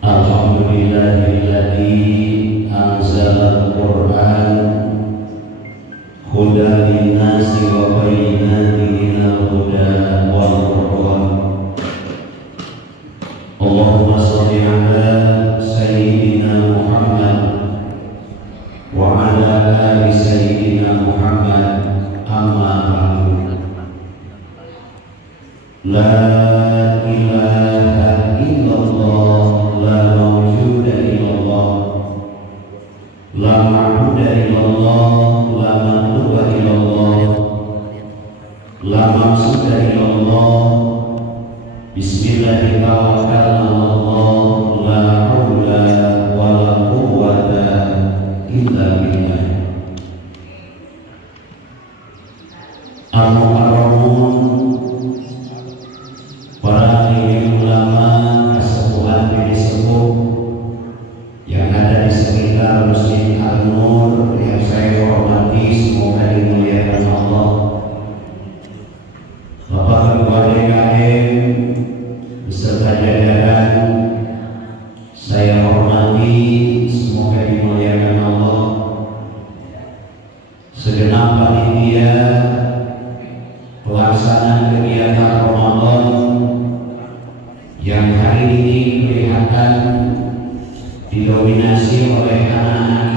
Alhamdulillahilladzi anzalal Qur'an hudan linnasi wa bayyinatin minal huda wal furqan. Allahumma shalli ala sayyidina Muhammad wa ala ali sayyidina Muhammad. Amma ba'du. La ilaha illallah, la mawjuda illallah, la ma'buda illallah, la matluba illallah, la maqsuda illallah. Bismillahirrahmanirrahim. La haula wa la quwwata illa billah. Al-Mukarramun, para ilim ulama, kesepuhan dari sepuh yang ada di sekitar Masjid An-Nur yang saya hormati, semoga dimuliakan Allah. Bapak Ketua DKM beserta jajaran saya hormati, semoga dimuliakan Allah. Segenap panitia pelaksanaan kegiatan Ramadan yang hari ini kelihatan didominasi oleh anak-anak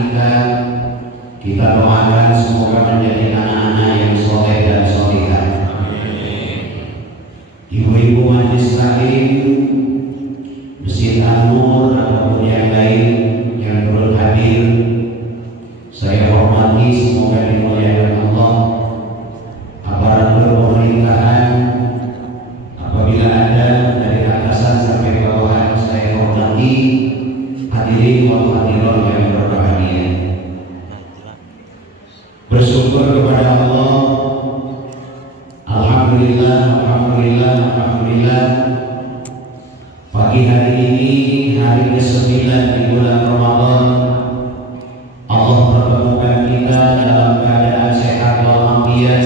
kita doakan semoga menjadi anak-anak yang soleh dan solihah. Ibu-ibu majelis taklim Masjid An-Nur ataupun yang lain yang turut hadir, saya hormati, semoga dimuliakan Allah. Aparatur pemerintahan, apabila ada dari atasan sampai bawahan, saya hormati. Hadirin wal hadirat yang berbahagia, bersyukur kepada Allah. Alhamdulillah, alhamdulillah, alhamdulillah. Pagi hari ini, hari ke-9 di bulan Ramadan, Allah pertemukan kita dalam keadaan sehat walafiat,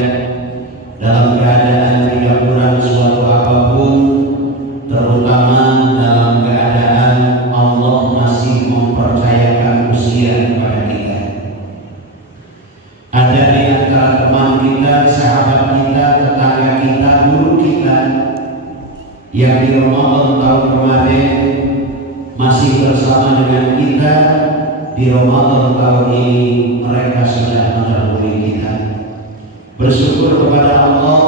dalam keadaan tidak kurang suatu apapun, terutama dalam keadaan Allah masih mempercayakan usia kepada kita. Ada di antara teman kita, sahabat kita, tetangga kita, guru kita yang di Ramadan tahun kemarin masih bersama dengan kita. Di Ramadan tahun ini mereka sudah mendahului kita. Bersyukur kepada Allah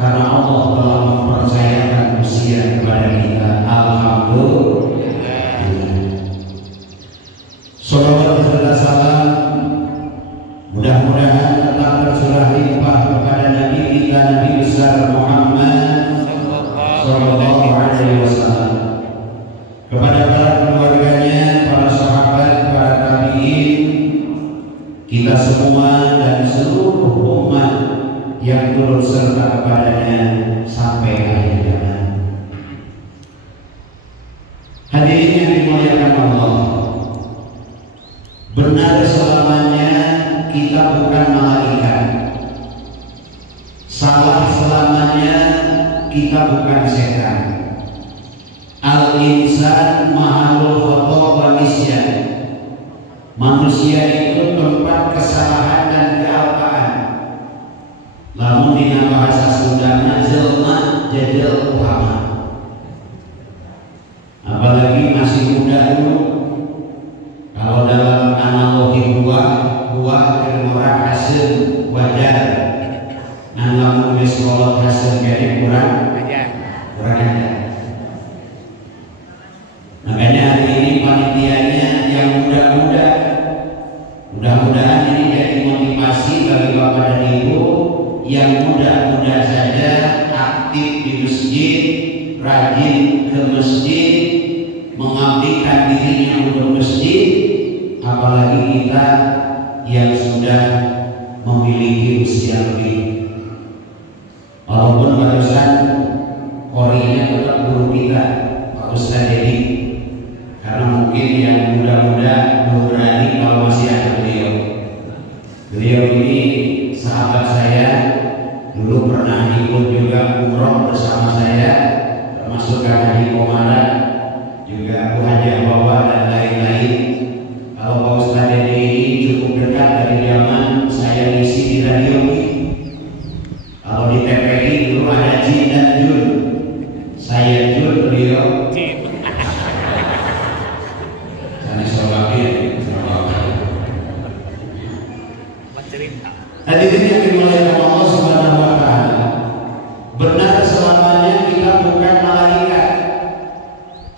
karena Allah telah mempercayakan usia kepada kita. Alhamdulillah. Salawat beserta salam mudah-mudahan tetap tercurah limpah kepada Nabi kita, Nabi besar Muhammad sallallahu alaihi wasallam, kepada para keluarganya, para sahabat, para tabi'in, kita semua dan seluruh umat yang turut serta kepadanya sampai akhir zaman. Hadirin yang dimuliakan Allah, benar selamanya kita bukan malaikat, salah selamanya kita bukan setan. Al-insan mahalul khata wa nisyan. Manusia itu tempat kesalahan dan kealpaan. Lamun dina bahasa Sundana jelma jajal ulama. Apalagi masih muda dulu. Kalau dalam analogi buah dan orang hasil wajar. Nah lamun wis kolot hasil jadi kurang aja. Makanya hari ini panitianya yang muda-muda, mudah-mudahan ini jadi motivasi bagi bapak dan ibu yang muda-muda saja aktif di masjid, rajin ke masjid, mengabdikan dirinya untuk masjid, apalagi kita yang sudah memiliki usia lebih. Walaupun barusan korinya tetap guru kita, Pak Ustaz Dedi, karena mungkin yang muda-muda belum berani kalau masih ada beliau. Beliau ini sahabat saya, dulu pernah ikut juga umroh bersama saya, termasuk Haji Komandan, juga Bu Haji Bawa dan lain-lain. Kalau Pak Ustadz Dede ini cukup dekat dari zaman saya ngisi di radio. Kalau di TPI dulu ada Jin dan Jun, saya Jun, beliau sana sobakin. Hadirin yang dimuliakan Allah Subhanahu wa taala, benar selamanya kita bukan malaikat,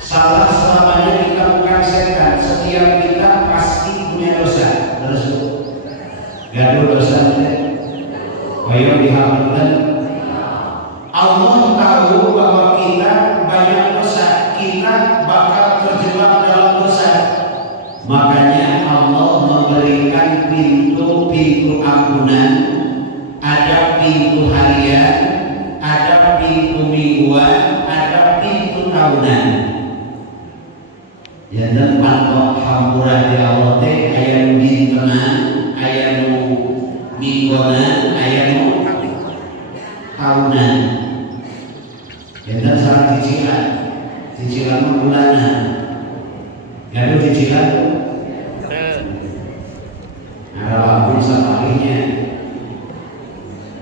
salah selamanya kita bukan setan. Setiap kita pasti punya dosa. Terus gaduh dosa koyo dihamilkan. Allah tahu bahwa kita banyak dosa, kita bakal terjebak dalam dosa. Makanya Allah memberikan pintu-pintu ampunan. Ada pintu harian, ada pintu mingguan, ada pintu tahunan. Ya dan pantok hampura di Allah teh aya nu dintenan, aya nu mingguan, aya nu tahunan. Ya dan sareng cicilan mah bulanan. Gaduh cicilan ada lampu sama akhirnya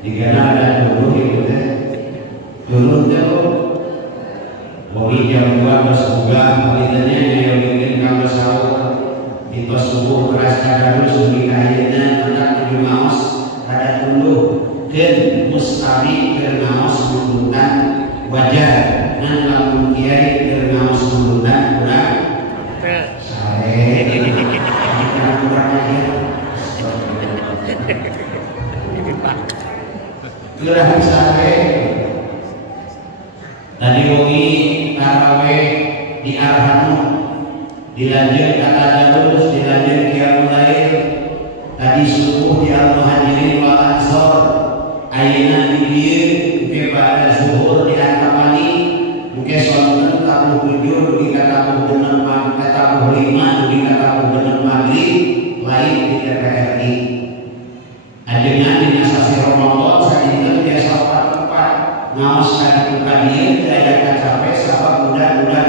digana ada dulu gitu deh dulu tuh bagi jam 2 bersebulan penelitiannya yang bikin kamu sahur itu subuh keras kadarus bagi kainnya anak menuju maos ada dulu dan mustari bernaos menuntan wajar dan lamun kiai bernaos menuntan kurang sare kurang aja gerah sare tadi wengi tarawih di Arhanu dilanjut kata darus dilanjut qiyamul lail tadi subuh di Al-Muhajirin wal Ansor ayeuna di dieu ke pada zuhur di Antapani engke sonten tabuh 7 dugi ka tabuh 6 tabuh 5 dugi ka tabuh 6 maghrib lain di TPRI ajengan dina sasi Ramadan sadinten tiasa 4 tempat ngaos ka ditu ka dieu teu aya kacape sabab budak-budak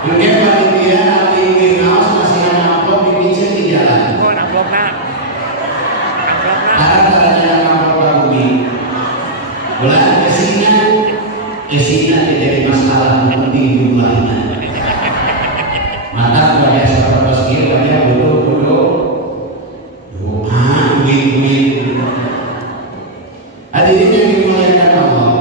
mungkin panitia nanti ngaos masih ada amplop dipicet di jalan. Oh, amplopna. Ada amplop bumi. Bulan isinya jadi masalah penting jumlahnya. Maka pada sahabat skill pada duduk doa duit. Hadirin yang dimuliakan Allah.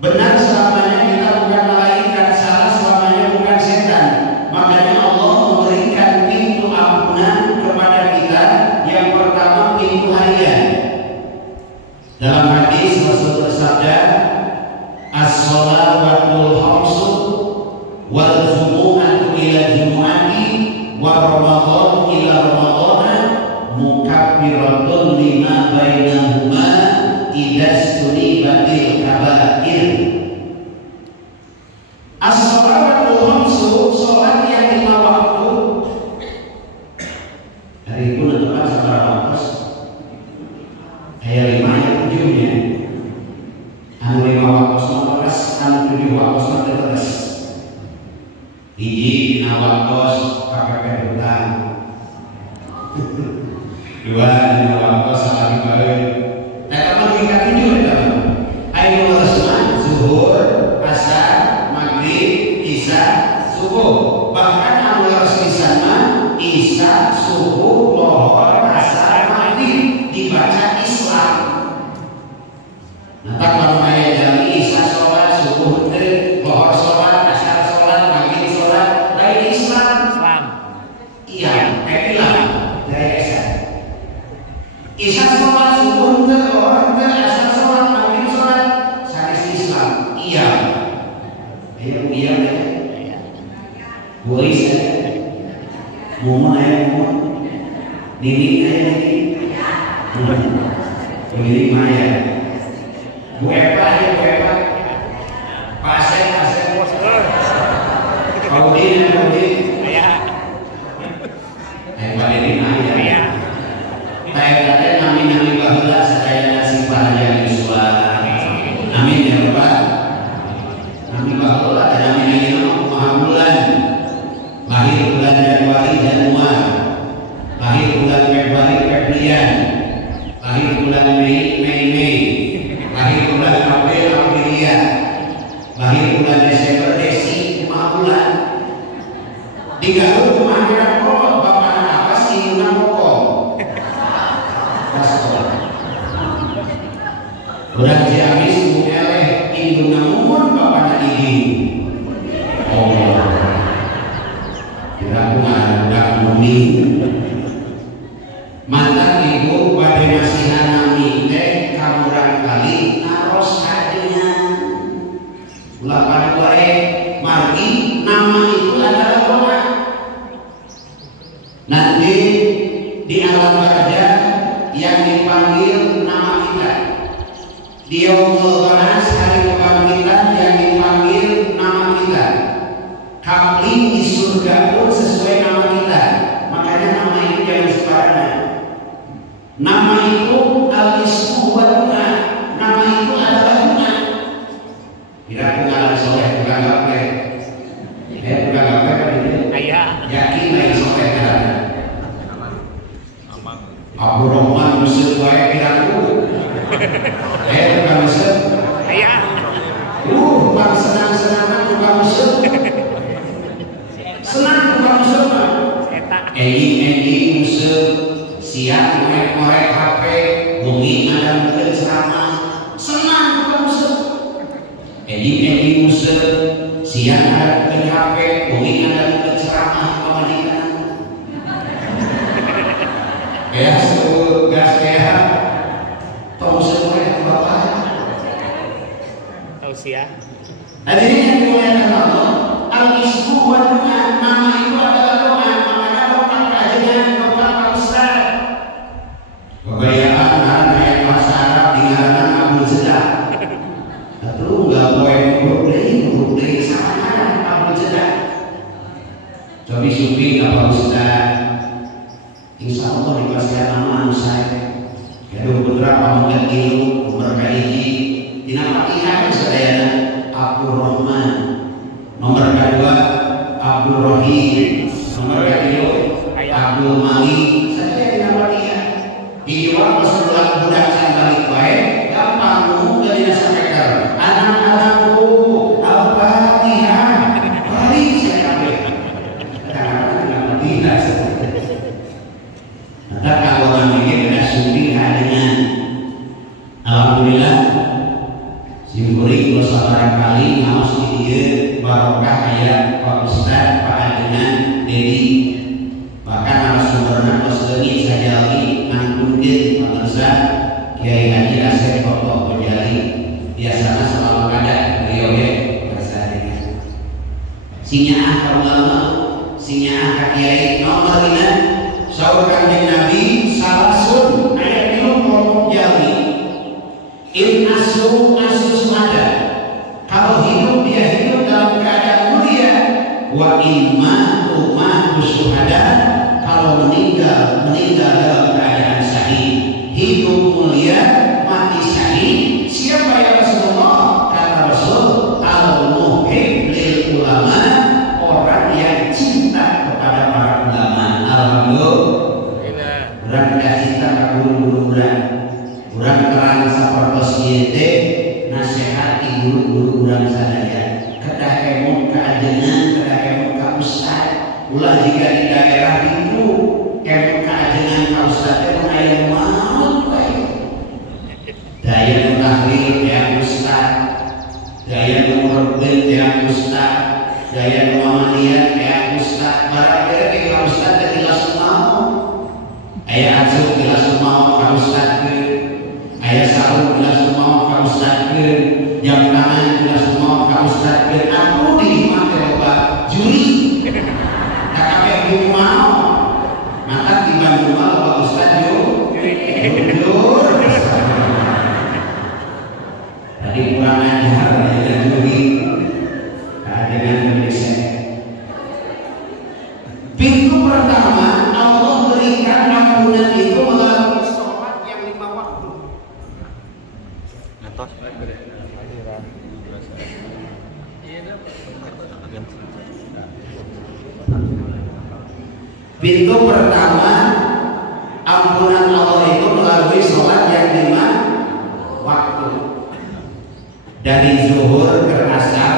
Benar selamanya kita bukan malaikat, salah selamanya bukan setan. Makanya Allah memberikan pintu ampunan kepada kita. Yang pertama pintu harian. Dalam hadis Rasul bersabda, as-shalawatu khamsu wal jumu'atu ila jumu'ati wa ramadhan ila ramadhan mukaffiratun lima bainahuma idastunibatil kabair. As-shalawatu khamsu, salat yang 5 waktu. Hari itu tepat salat waktu. Ayat 5 ayat 7 nya. Anu 5 waktu teras, anu 7 waktu teras. Hiji dina waktu kakek hutang. 2 dina waktu salat ibadah. Eta mah tingkat 7 eta. Ayo resman zuhur, asar, maghrib, isya, subuh. Bahkan anu resmi sana isya, subuh, lohor, asar, maghrib dibaca Islam. Nah, kalau ayat dari isya sholat, subuh lohor sholat, asar sholat, maghrib sholat, lain Islam. Iya, dari isya. Isya sholat, subuh lohor asar sholat, maghrib sholat, sanes Islam. Iya. Ayo iya ya. Bois ya. Mumun ayo mumun. Nini ayo nini. Nini maya. Bu Eva ayo Bu Eva. lahir bulan Desember desi 5 bulan di Garut kemahiran pokok bapak apa sih undang pokok udah Ciamis eleh induna mumun bapak ini oh kira udah bumi mantan ibu pada masih nami teh kamurang kali naros hadinya ulapan wae margi nama itu adalah doa. Nanti di alam barzah yang dipanggil nama kita, di yaumul baras hari kebangkitan yang dipanggil nama kita, kapling di surga pun sesuai nama kita. Makanya nama itu jangan sembarangan. Nama itu al-ismu wa du'a. Nama itu adalah doa. Kira pengalam soleh bukan gape. Bukan gape kan ini. Yakin lagi soleh kan. Abu Rahman Muslim wae kiraku. Bukan Muslim. Bukan senang-senangan bukan Muslim. Senang bukan Muslim. Eni Muslim siap ngorek HP, bumi ada mungkin ceramah. Senang bukan Muslim. Edi Muslim siang ada mungkin HP, bumi ada mungkin ceramah pemadikan. Kayak sebut gas kayak tahu semua yang bapak tahu sih ya. Hadirin yang dimuliakan Allah, al-ismu wa du'a, nama itu adalah doa. Makanya doa kajian doa Pak Ustaz. Kebayaan anak yang bahasa Arab dengaran Abdul Jeddah. Lalu nggak boleh nurut sama Abdul Jeddah. Cobi supi Pak Ustaz. Insya Allah dikasih nama saya. Kalau beberapa mungkin ilmu berkali ini dinamai apa saudara Abdul Rahman, nomor kedua Abdul Rahim, nomor ketiga Abdul Malik. Saya dinamai dia. Di waktu setelah budak saya balik baik, gampang ngomong dari sampaikan anak-anakku Al-Fatihah. Balik saya ambil. Karena tidak. Maka kalau kami ini sudah suci dengan alhamdulillah simbori kalau sabar kali ngawas dia barokah ayat Pak Ustaz Pak Adenan Dedi bahkan narasumbernya Ustaz saja lagi mangkutin Pak Ustaz Kiai Haji Asep Pokok Bojali biasanya selalu ada beliau ya bersama sinyah kalau sinyah Kiai nomor ini Saur kanjeng Nabi salasun ayat itu ngomong jauhi in asu ada kalau hidup dia hidup dalam keadaan mulia wa imma syuhada kalau meninggal dalam keadaan syahid hidup mulia mati syahid siapa yang Rasulullah kata Rasul al-muhib lil ulama orang yang cinta kepada para ulama. Alhamdulillah orang tidak cinta ke guru-guru orang terang sapertos yete nasihati guru-guru orang sadaya kedah emon keajengan kedah emon ka ustad ulah jika di daerah itu emon keajengan ka ustad emon aya maut bae daya tahlil ya ustad daya murid ya ustad daya muhammadiyah ya ustad barang dari ka ustad ketika semau ayah asuh gelas mau kau ustadkeun ayah sarung gelas mau kau ustadkeun jam tangan gelas mau kau ustadkeun aku di mah loba juri tak kabeh di mau maka di Bandung mah loba ustad jujur tadi kurang ajar ya juri dengan Indonesia. Pintu pertama Allah berikan ampunan itu melalui sholat yang 5 waktu. Pintu pertama ampunan Allah itu melalui sholat yang 5 waktu. Dari zuhur ke asar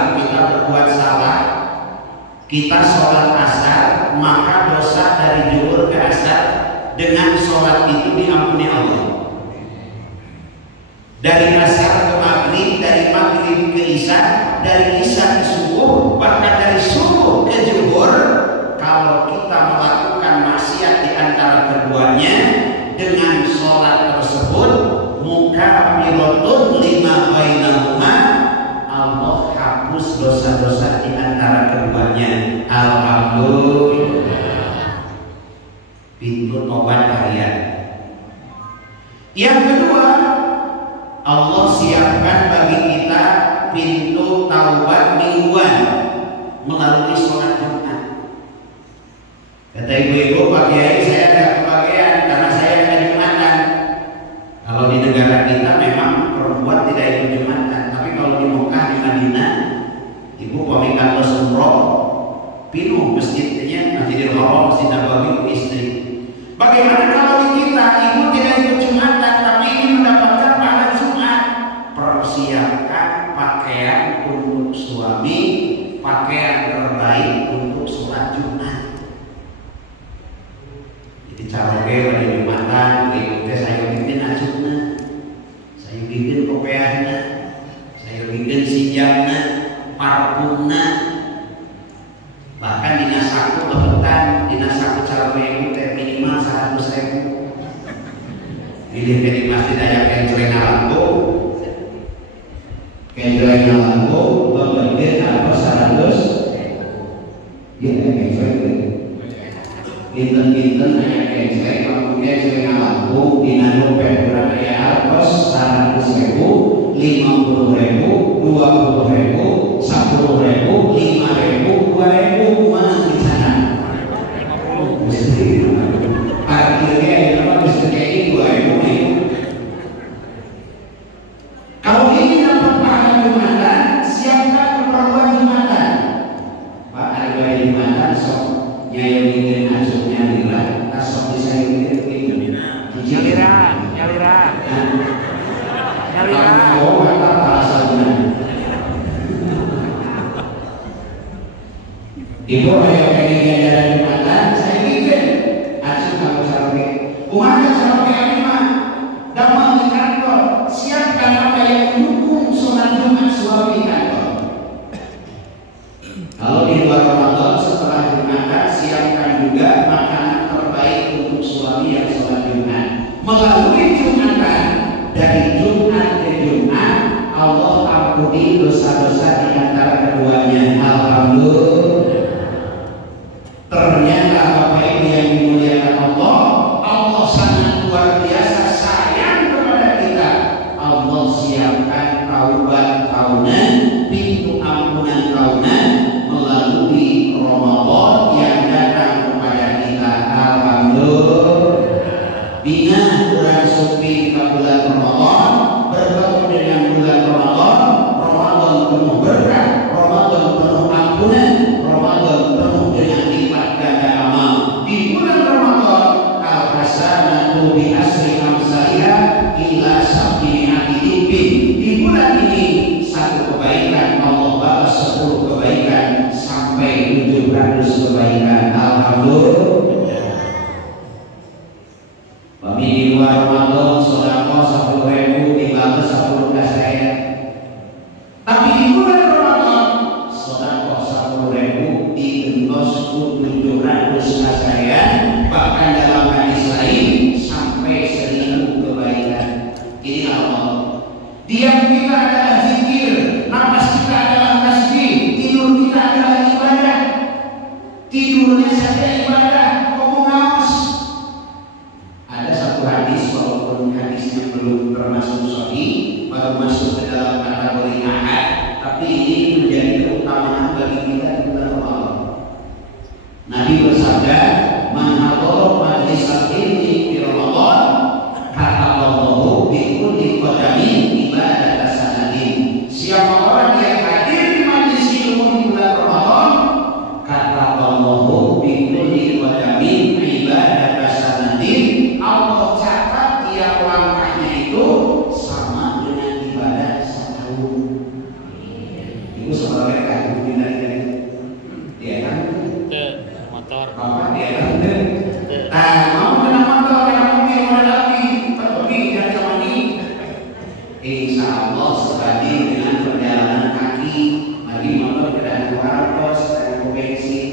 Kita sholat asar, maka dosa dari zuhur ke asar dengan sholat itu diampuni Allah. Dari asar ke maghrib, dari maghrib ke isya, dari isya ke subuh, bahkan dari subuh ke zuhur, kalau kita melakukan maksiat di antara keduanya dengan sholat tersebut, muka mirotun lima bainahuma, Allah hapus dosa-dosa di antara keduanya. Alhamdulillah. Pintu tobat harian. Yang kedua, Allah siapkan bagi kita pintu taubat mingguan melalui sholat Jumat. Kata ibu-ibu, Pak Kiai, saya tidak kebagian karena saya tidak Jumatan. Kalau di negara kita memang perempuan tidak ikut Jumatan, tapi kalau di Mekah, di Madinah, ibu pemikat umroh penuh masjidnya, Masjidil Haram, Masjid Nabawi, istri. Bagaimana kalau di kita ibu tidak ikut Jumatan tapi ingin mendapatkan pahala Jumat? Persiapkan pakaian untuk suami, pakaian terbaik untuk sholat Jumat. Jadi cara pada Jumatan, berikutnya saya bikin acuknya, saya bikin kopiahnya, saya bikin sijamnya, parfumnya, bahkan dinas aku lebetan, dinas aku cara minggu minimal 100.000. Pilih dari masjid aja kencereng alamku, kencereng alamku, pembelian apa 100? Ya kencereng. Binten-binten hanya kencereng, kamu kencereng alamku, dina dompet kurang kayak harus 100.000, 50.000, 20.000, 10.000, 5.000, 2.000, mana di sana? Akhirnya yang harus terjadi 2.000. Kalau ingin dapat pahala Jumatan, siapkan keperluan Jumatan. Pak, ada Jumatan, sok nyayang ingin masuknya lira, tasok bisa ingin nyalira. Oh, mata alasannya. Ibu yang pengen jalan Jumatan, saya bikin asal kalau sampai umatnya sampai lima damang di kantor, siapkan apa yang mendukung sholat Jumat suami kantor. Kalau di luar Ramadan setelah Jumatan, siapkan juga makanan terbaik untuk suami yang sholat Jumat. Melalui Jumatan, dari Jumat ke Jumat, Allah ampuni dosa-dosa di antara keduanya. Alhamdulillah. Ternyata Bapak Ibu yang dimuliakan Allah, Allah sangat luar biasa sayang kepada kita. Allah siapkan taubat tahunan, pintu ampunan tahunan melalui Ramadan yang datang kepada kita. Alhamdulillah. Bina bulan suci ke bulan Ramadan, bertemu dengan bulan Ramadan, Ramadan penuh berkah, Ramadan penuh ampunan, Ramadan penuh dengan nikmat ganda amal. Di bulan Ramadan, al-hasanatu bi asri amsalha ila sab'imi'ati dhibin. Di bulan ini satu kebaikan Allah balas 10 kebaikan sampai 700 kebaikan. Alhamdulillah. Kami di luar Ramadan sedekah 10.000 dibalas 10 ke saya. Tapi di bulan Ramadan sedekah 10.000 diendos 700 ke saya. Bahkan dalam hadis lain sampai 1.000 kebaikan. Ini Allah. Diam kita adalah zikir, napas kita adalah tasbih, tidur kita adalah ibadah. Tidurnya saja ibadah. Hadis walaupun hadisnya belum termasuk sahih, baru masuk ke dalam kategori ahad, tapi ini menjadi keutamaan bagi kita di bulan Ramadan. Nabi bersabda, "Man hadara majlis al-ilmi fi Ramadan, kataballahu bi kulli qadamin ibadat sanatin." Siapa orang yang hadir di majlis ilmu di bulan Ramadan, kataballahu bi kulli qadamin ibadat sanatin. Allah catat tiap langkahnya itu sama dengan ibadah setahun. Itu sebenarnya kan dari ya kan motor. Bapak dia nanti. Nah, mau kena motor, kena mobil, kena lagi, pergi dan sama ini. Insya Allah sebanding dengan perjalanan kaki, bagi motor tidak ada harus, tidak ada bensin.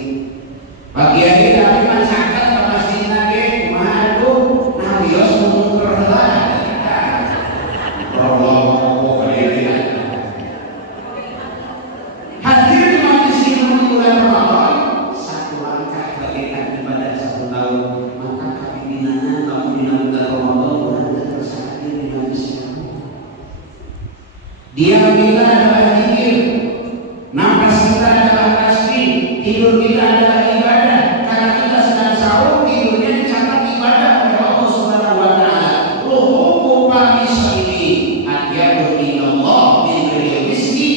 Pagi hari tapi masyarakat pasti lagi kemana tuh? Nah, bios mengukur lah. Hadir di majelis ilmu bulan Ramadan, satu langkah bagaikan ibadah 1 tahun. Maka kami binaan kamu di bulan Ramadan berada tersahadir di majelis ilmu. Diam kita adalah zikir, nafas kita adalah tasbih, tidur kita adalah ibadah. Karena kita sedang sahur, tidurnya dicatat ibadah oleh Allah Subhanahu wa taala. Luhuku pagi ini adyabul ilallah min ghairi rizki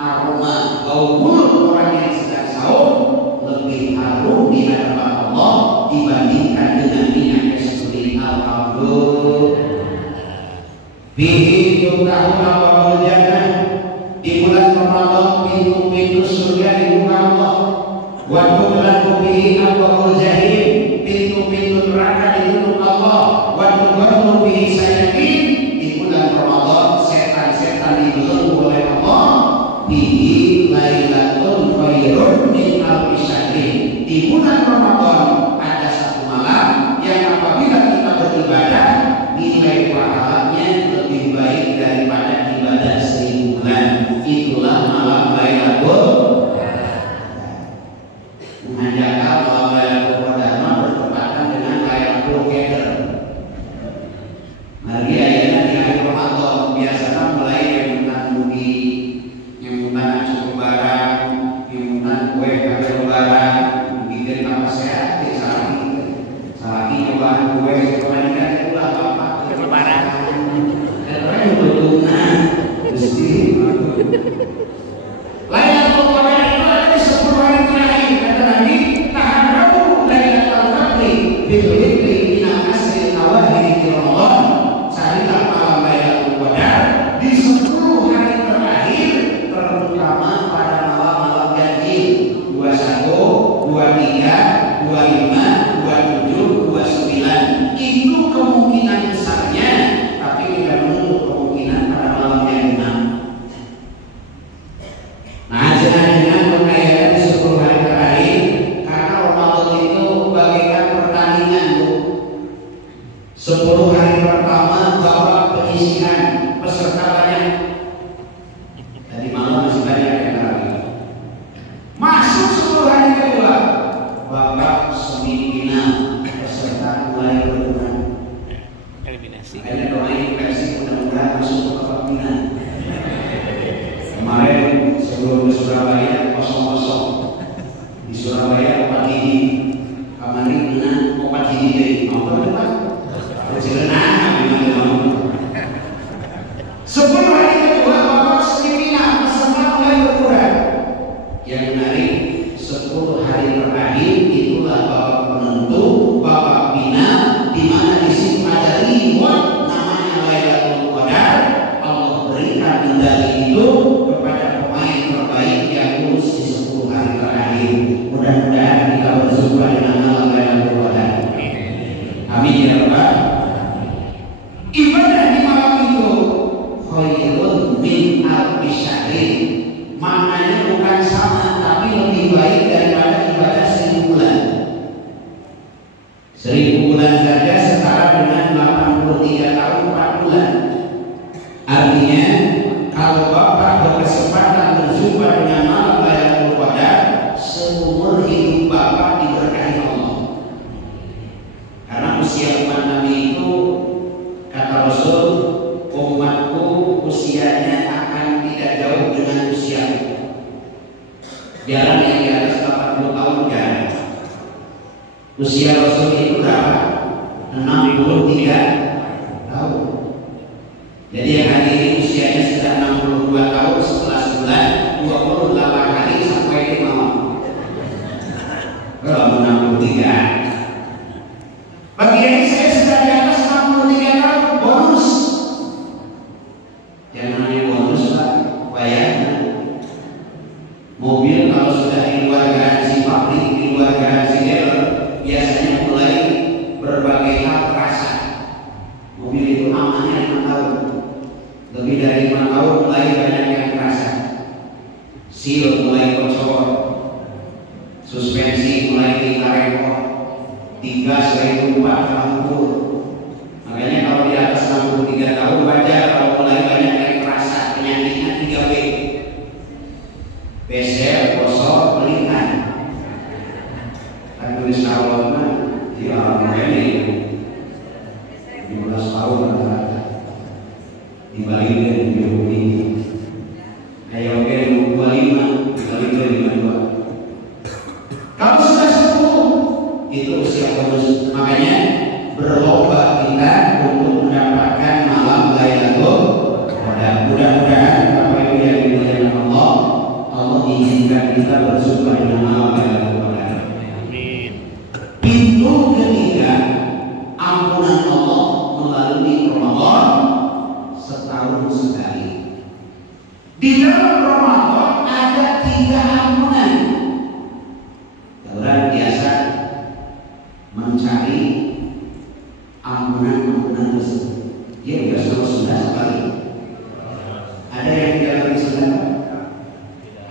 aroma. Bau mulut orang yang sedang sahur lebih harum di hadapan Allah dibandingkan dengan minyak kasturi. Alhamdulillah. Bihi yuftahu abwaabul jannah. Di bulan Ramadan pintu-pintu surga dibuka Allah. Wa tughlaqu bihi abwaabul jahim. Pintu-pintu neraka ditutup Allah. Wa tughaddu bihi sayatin. Di bulan Ramadan setan-setan dibelenggu oleh Allah. Bihi lailatul khairun min alfi syahrin. Di bulan Ramadan ada satu malam yang apabila kita beribadah nilai pahalanya lebih baik daripada ibadah 1000 bulan. Itulah malam Lailatul Qadar. Malam Lailatul Qadar bertepatan dengan Lailatul Qadar. Hari ayatnya di akhir Ramadan biasanya mulai nyebutan budi, nyebutan nasi lebaran, nyebutan kue kue lebaran, bikin apa sehat, salah nyobaan kue kebanikan itulah bapak Lebaran. Karena betul-betul mesti Lailatul Qadar itu ada di 10 hari terakhir. Kata Nabi, taharrabu Lailatul Qadri bil hijri min asri awahir Ramadan. Carilah malam Lailatul Qadar di 10 hari terakhir, terutama pada malam-malam ganjil 21, 23, 25, 27, 29. Itu kemungkinan besarnya, tapi tidak menutup kemungkinan pada malam yang genap. Nah, jangan-jangan berkaitan di 10 hari terakhir, karena Ramadan itu bagaikan pertandingan, Bu. 10 hari pertama bawa penyisihan, peserta banyak. Tadi malam masih banyak yang tarawih. Masuk 10 hari kedua, babak semifinal, peserta mulai berkurang. Eliminasi. Akhirnya doain Persib mudah-mudahan masuk ke babak final. Kemarin sebelum di Surabaya 0-0. Di Surabaya 4 ini, kemarin menang 4 ini dari nonton depan. Kecilanah memang 10 hari kedua babak semifinal, peserta mulai berkurang. Yang menarik 10 hari terakhir itulah babak penentu, babak final, di mana di sini ada reward namanya Lailatul Qadar. Allah berikan medali itu kepada pemain terbaik yang lulus di 10 hari terakhir. Mudah-mudahan kita berjumpa dengan malam Lailatul Qadar. Amin ya Rabbal. Ibadah di malam itu khairun min alfi syahrin. Maknanya bukan sama, tapi lebih baik daripada ibadah 1000 bulan. 1000 bulan saja setara dengan 83 tahun 4 bulan. Artinya, kalau Bapak berkesempatan berjumpa dengan malam Lailatul Qadar, seumur hidup Bapak diberkahi Allah. Karena usia umat Nabi itu, kata Rasul, umatku usianya akan tidak jauh dengan usiaku. Jalan yang di atas 80 tahun jalan. Usia Rasul itu berapa? 63 tahun. Jadi yang hari ini usianya sudah 62 tahun, 11 bulan, 28 hari sampai di malam. Kalau 63. Pagi ini saya sudah di atas 63 tahun, bonus. Yang namanya bonus Pak, bayarnya. Mobil kalau sudah di luar garansi pabrik, di luar garansi dealer, mulai banyak yang terasa. Seal mulai bocor, suspensi mulai ditarik, digas mulai tumpah lampu. Makanya kalau di atas 63 tahun wajar kalau mulai banyak yang terasa penyakitnya 3B. Beser, gosok, melihat. Tapi insya Allah di alam ini 15 tahun rata-rata dibalikin di umur ini. Ayo oke 25 dibalikin 52. Kalau sudah 10 itu usia bonus. Makanya berlomba kita untuk mendapatkan malam Lailatul Qadar. Mudah-mudahan Bapak Ibu yang dimuliakan Allah, Allah izinkan kita berjumpa dengan malam Lailatul Qadar. Amin. Pintu ketiga ampunan Allah melalui Ramadan setahun sekali. Di dalam Ramadan ada 3 ampunan. Orang biasa mencari ampunan tersebut. Dia biasa sudah sekali. Ada yang tidak lagi sudah?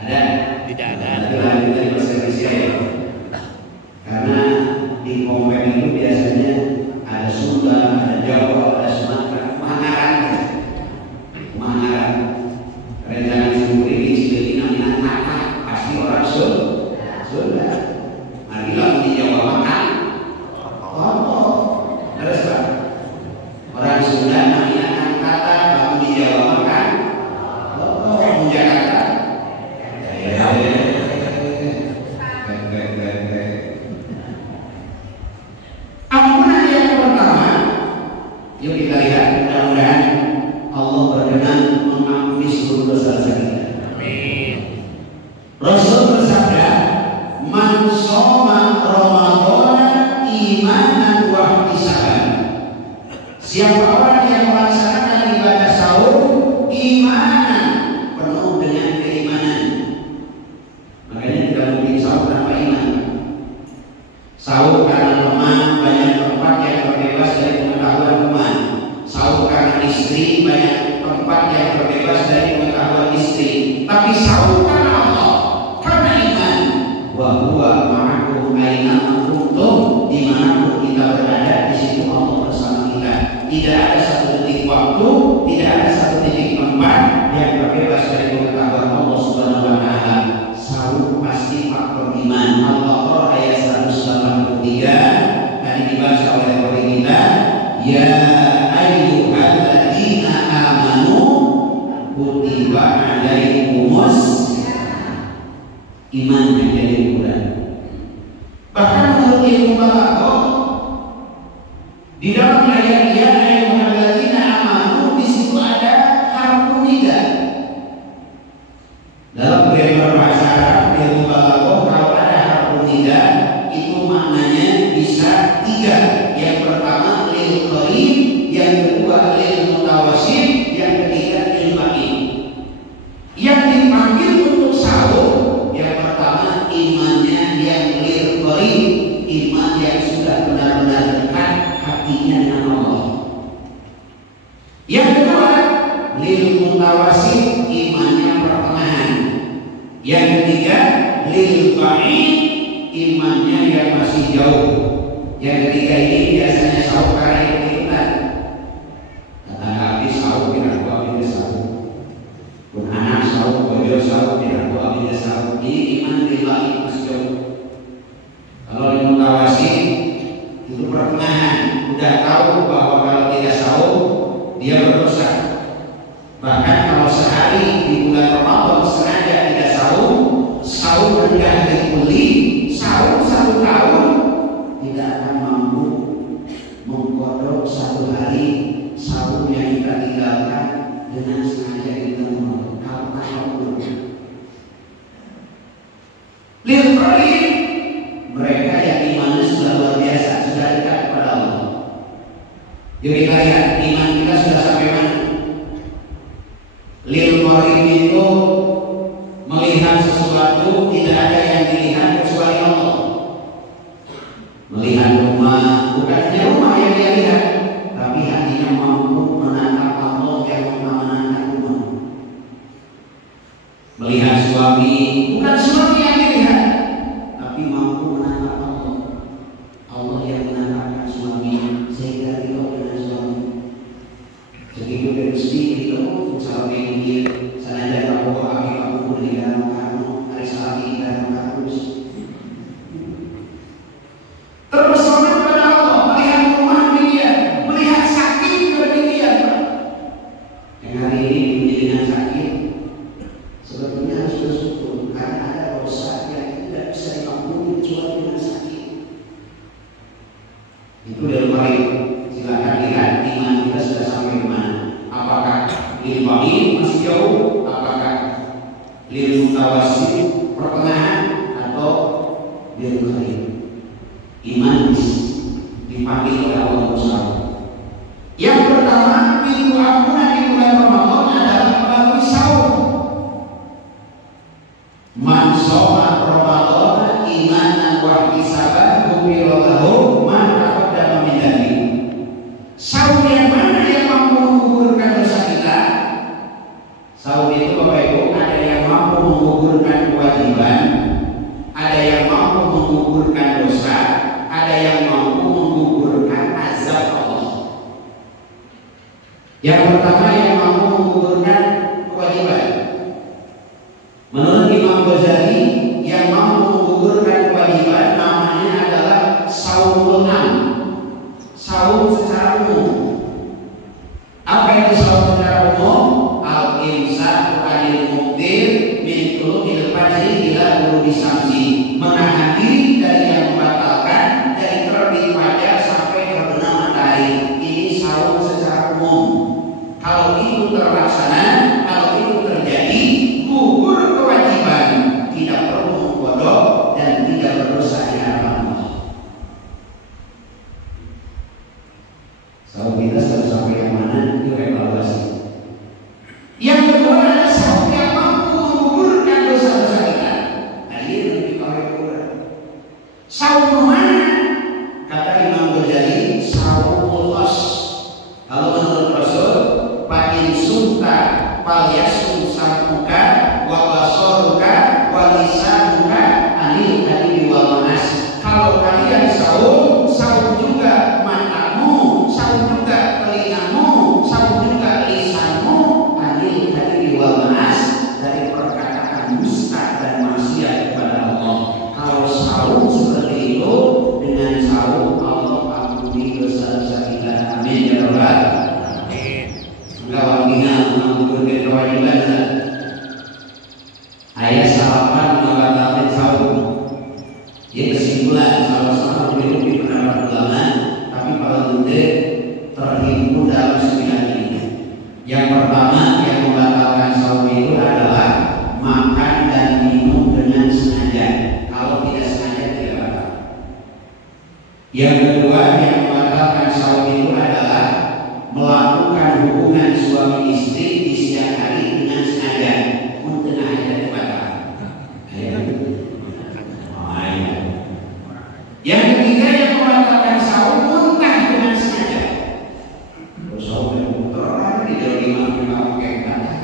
Ada? Tidak ada. Lagi dari bahasa Indonesia ya. Karena di Kompen itu biasanya ada Sunda, ada Jawa, ada Sumatera, Manggaran. Rencana Sumur ini Cileni namanya Naka, pasti orang Sunda. Marilah di Jawa makan Opo. Terus Pak, orang Sunda namanya Kata, kamu di Jawa makan Opo. Di Jakarta ampunan yang pertama, yuk kita lihat, mudah-mudahan Allah berkenan mengampuni seluruh dosa kita. Amin. Rasul bersabda, "Man shoma Ramadan imanan wa ihtisaban." Siapa orang yang melaksanakan ibadah sahur imanan, penuh dengan keimanan. Makanya tidak mungkin sahur tanpa iman. Sahur karena teman, banyak tempat yang terbebas dari pengetahuan teman. Sahur karena istri, banyak tempat yang terbebas dari pengetahuan istri. Tapi sahur karena Allah, karena iman. Wa huwa ma'akum aina kuntum, dimanapun kita berada, di situ Allah bersama kita. Tidak ada satu detik waktu, tidak ada satu titik tempat yang terbebas dari pengetahuan Allah Subhanahu wa Ta'ala. Sahur pasti faktor iman. Al-Baqarah ayat 183 tadi dibaca oleh Rawi kita, ya ayyuhalladzina amanu kutiba alaikumus iman yang jadi ukuran. Bahkan menurut ilmu balaghah di dalam ayat ya ayyuhalladzina amanu di situ ada harfu nida. Dalam bahasa Arab ilmu balaghah kalau ada harfu nida itu maknanya bisa 3. Yang pertama lil qarib, yang kedua lil mutawassit, yang ketiga lil baqi. Yang dipanggil untuk sahur yang pertama imannya yang lil qarib, iman yang sudah benar-benar dekat hatinya dengan Allah. Yang kedua lil mutawassit, imannya pertengahan. Yang ketiga lil baqi, imannya yang masih jauh. Yang ketiga ini biasanya sahur karena ikut-ikutan. Kata habis sahur kira aku habis sahur. Pun anak sahur, bojo sahur kira aku habis sahur. Ini iman lillahi masih jauh. Kalau di mutawassit itu pertengahan, udah tahu bahwa kalau tidak sahur dia berdosa. Bahkan kalau sehari di bulan Ramadan sengaja tidak sahur, sahur rendah dikuli, sahur 1 tahun tidak akan mampu mengkodok 1 hari sahur yang kita tinggalkan dengan sengaja kita menolak. Kalau tahu lil qarib, mereka yang imannya sudah luar biasa, sudah dekat kepada Allah. Yuk kita lihat iman kita sudah sampai mana. Lil qarib itu melihat sesuatu tidak ada yang dilihat kecuali Allah. Melihat rumah, bukan hanya rumah yang dia lihat, tapi hatinya mampu menatap Allah yang menatap rumah. Iman dipanggil oleh Allah SWT. Yang pertama, pintu ampunan di bulan Ramadan adalah melalui saum. Man shoma Ramadan imanan wa ihtisaban ghufira lahu ma taqaddama min dhanbi. Saum yang mana yang mampu menggugurkan dosa kita? Saum itu Bapak Ibu ada yang mampu menggugurkan kewajiban, ada yang mampu menggugurkan dosa, ada yang mampu menggugurkan azab Allah. Yang pertama yang mampu menggugurkan kewajiban. Menurut Imam Ghazali, yang mampu menggugurkan kewajiban namanya adalah saumul am, saum secara umum. Apa itu saum secara umum? Al-imsak anil muftir min tulu'il fajri ila ghurubi syamsi, menahan diri dari yang membatalkan dari terbit fajar sampai terbenam matahari. Ini saum secara umum. Kalau itu terlaksana, kalau itu terjadi, gugur kewajiban, tidak perlu menggodok dan tidak berdosa di hadapan Allah. Saum kita sudah sampai yang mana? Itu evaluasi. Yang kedua adalah saum yang mampu menggugurkan dosa-dosa kita. Nah ini lebih parah. Saum mana? Kata Imam Ghazali, saum khos. Kalau menurut Rasul, Fa'in sumta falyasum sam'uka wa basaruka wa lisanuka anil kadhibi wal manas. Kalau kalian saum, saum juga matamu, saum juga telingamu, saum juga lisanmu anil kadhibi wal manas, dari perkataan dusta dan maksiat kepada Allah. Kalau saum seperti itu, dengan saum Allah ampuni dosa-dosa kita. Amin ya rabbal alamin. Kawannya menggugurkan kewajiban. Ayat salapan mengatakan saum. Ia kesimpulan sama-sama memiliki pendapat ulama, tapi paling mudah terhimpun dalam 9 ini. Yang pertama yang membatalkan saum itu adalah makan dan minum dengan sengaja. Kalau tidak sengaja tidak batal. Yang kedua yang membatalkan saum itu adalah melakukan hubungan suami istri di siang hari dengan sengaja, untuk ada batal. Yang ketiga yang membatalkan saum muntah dengan sengaja. Saum yang muntah tidak dimakan pakai kata.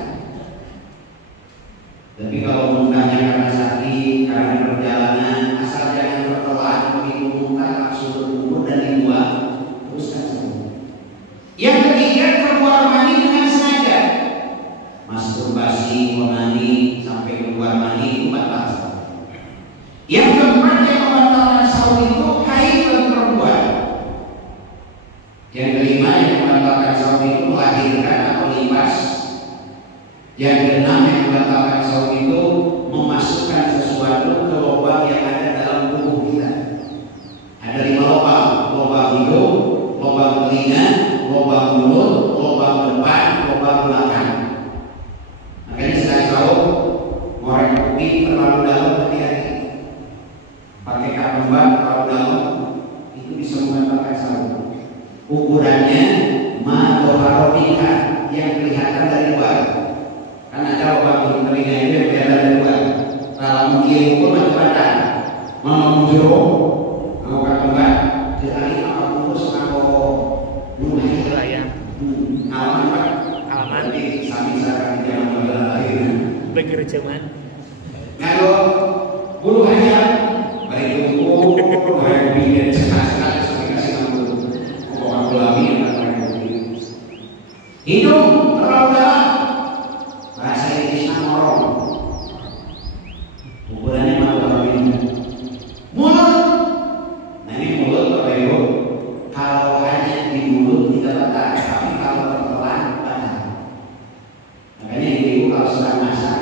Tapi kalau muntahnya karena sakit, karena perjalanan, asal jangan tertelan, begitu muntah langsung berkumpul dan dibuang, teruskan saum. Yang ketiga keluar mani dengan sengaja, masturbasi, onani sampai keluar mani itu batal. Yang keempat yang membatalkan saum itu haid bagi perempuan. Yang kelima yang membatalkan saum itu melahirkan atau lipas. Yang keenam yang membatalkan saum itu memasukkan sesuatu ke lubang yang ada dalam tubuh kita. Ada 5 lubang: lubang hidung, lubang telinga, lubang mulut, lubang depan, lubang belakang. Makanya setelah saum ngorek kuping terlalu dalam, hati-hati. Pakai kembang terlalu dalam itu bisa membatalkan saum. Ukurannya madoharobika, yang kelihatan dari luar. Kan ada lubang telinga itu yang kelihatan dari luar. Kalau mungkin pun macam-macam, mau menjuru, mau kembang, sekali mau bungkus, mau rumah itu lah ya. Alamat Pak. Alamat di samping saya di jalan lahir. Begitu cuman. Kalau bulu hanya balik buku, balik bikin cekas-cekas sampai kasih kamu. Pokoknya gulami hidung terlalu dalam, bahasa Inggrisnya morong, ukurannya malu ini. Mulut, nah ini mulut Bapak Ibu, kalau hanya di mulut tidak batal, tapi kalau tertelan batal. Makanya ibu kalau sedang masak,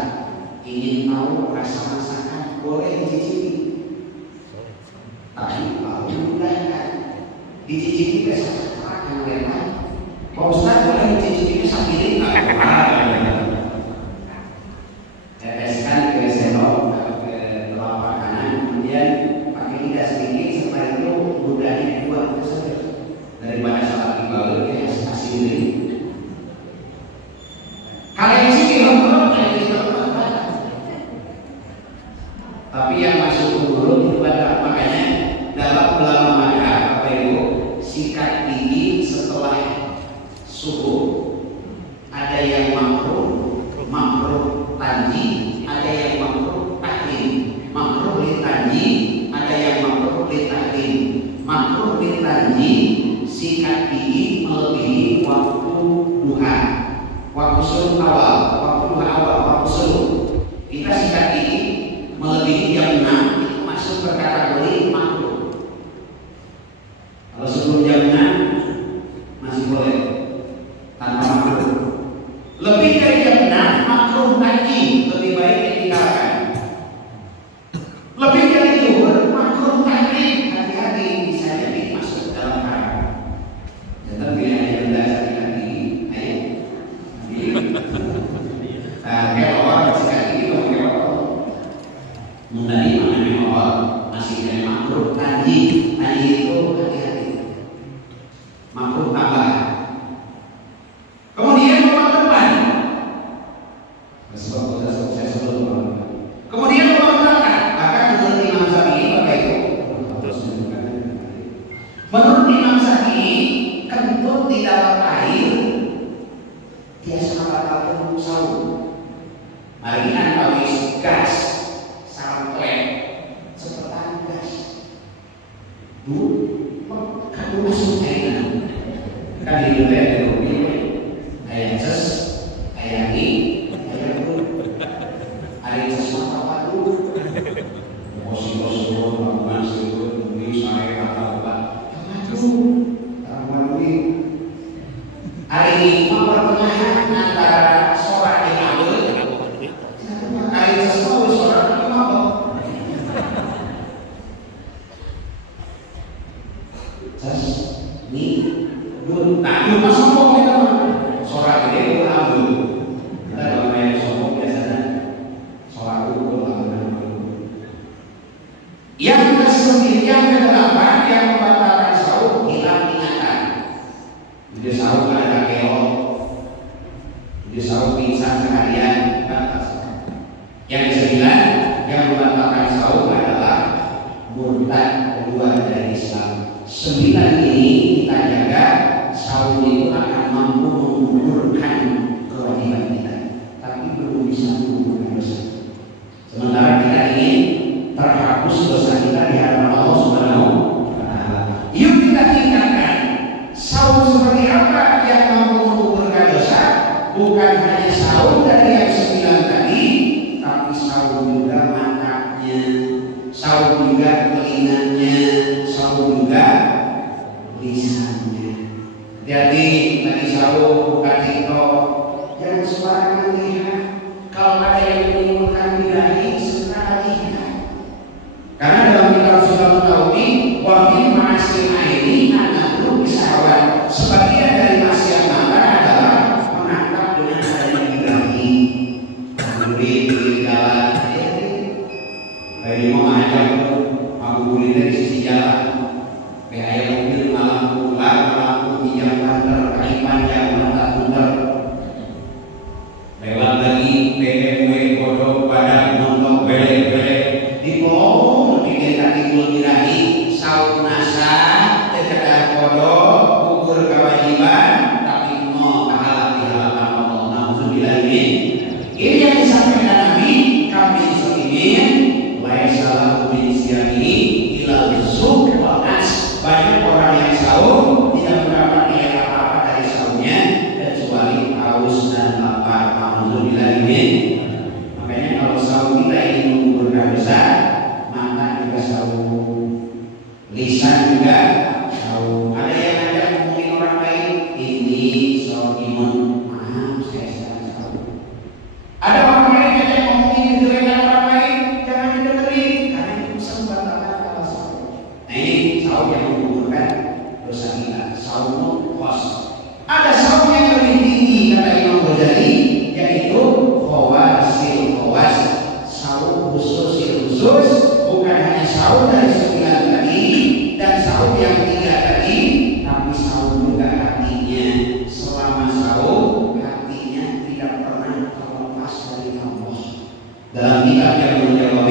ingin tahu rasa masakan, boleh dicicipi. Tapi kalau kan dicicipi ke sekarang yang lain. Pak Ustaz boleh dicicipi sambil enggak? Teteskan ke sendok, ke Tapi yang masuk dulu itu batal. Makanya dalam ulama mazhab apa itu sikat gigi setelah subuh ada yang makruh tanji, ada yang makruh tahrim. Makruh litanji, ada yang makruh litahrim. Makruh litanji sikat gigi melebihi waktu duha, waktu subuh awal, waktu duha awal, waktu subuh. Kita sikat gigi melebihi jam 6 itu masuk ke kategori makruh. Kalau sebelum jam 6 masih boleh tanpa makruh. Lebih dari jam 6 makruh tanji, lebih baik ditinggalkan. Lebih dari zuhur makruh tahrim, hati-hati bisa jadi masuk dalam haram. Jangan pilihannya benda sikat gigi, ayo. Kayak orang sikat gigi dong, kayak orang. Tadi namanya orang masih ada makruh tanji itu hati-hati. Makruh tambahan. Kemudian lubang depan. Kemudian lubang belakang. Bahkan menurut Imam Syafi'i apa itu? Menurut Imam Syafi'i kentut di dalam air biasa batal sahur. Mari kita gas sarang klep seperti gas. Kamu masuk China kan di Indonesia ayam ses, ayam ini, ayam itu, ayam ses apa tuh? Bos-bos bangunan situ, ini saya kata hari ini pertengahan antara sholat dengan awal. Hari sesuatu sholat dengan apa? Jas ini dulu, nah dulu masuk kok kita sholat ini dulu ambil. Kita kalau main sombong biasanya sholat dulu ambil. Yang kedelapan yang membatalkan sahur hilang ingatan. Jadi sahur kan ada keong, jadi sahur pingsan seharian batas. Yang kesembilan yang membatalkan sahur adalah murtad keluar dari Islam. 9 ini kita jaga, sahur itu akan mampu menggugurkan kewajiban kita, tapi belum bisa menggugurkan dosa. Sementara kita ingin terhapus dosa kita di hadapan Allah Subhanahu wa Ta'ala. Yuk kita tingkatkan sahur seperti apa yang mampu menggugurkan dosa, bukan hanya sahur dari yang 9 tadi, tapi sahur juga matanya, sahur juga telinganya, sahur juga lisannya. Jadi tadi sahur bukan TikTok, jangan sembarangan lihat. Kalau ada yang menimbulkan birahi, segera lihat. Karena dalam kitab Sunnah Tauhid, wa min ma'asil aini an-nadru bisawat. Sebagian dari maksiat mata adalah menangkap dengan adanya birahi. Murid di jalan, kayak mau ngajak aku murid dari sisi jalan. Kayak ayam mobil malam pulang, lampu pinjam kantor, kaki panjang, mata putar. Lewat lagi BMW, kodok, padang, montok, belek-belek. Di kolong, bikin kaki multirahi, saut nasa, dekat kodok, ukur kewajiban, tapi mau pahala di halaman Allah. Alhamdulillah ini. Ini yang disampaikan Nabi, kami muslimin, laisa min siyami ilal zuq wal as. Banyak orang yang sahur tidak mendapat nilai apa-apa dari sahurnya kecuali haus dan lapar. Alhamdulillah ini. Makanya kalau sahur kita ingin menggugurkan dosa, mata juga sahur, lisan juga sahur. Ada yang ngajak ngomongin orang lain, ini sahur imun, maaf saya sedang sahur. Ada orang lain ngajak ngomongin kejelekan orang lain, jangan didengerin karena itu bisa membatalkan kalau sahur. Nah ini sahur yang menggugurkan dosa kita, sahur kos. Ada sahur yang lebih tinggi kata Imam Ghazali, yaitu khawasil khawas, sahur khusus, bukan hanya sahur dari 9 tadi dan sahur yang 3 tadi, tapi sahur juga hatinya. Selama sahur hatinya tidak pernah terlepas dari Allah. Dalam kitab yang menjawab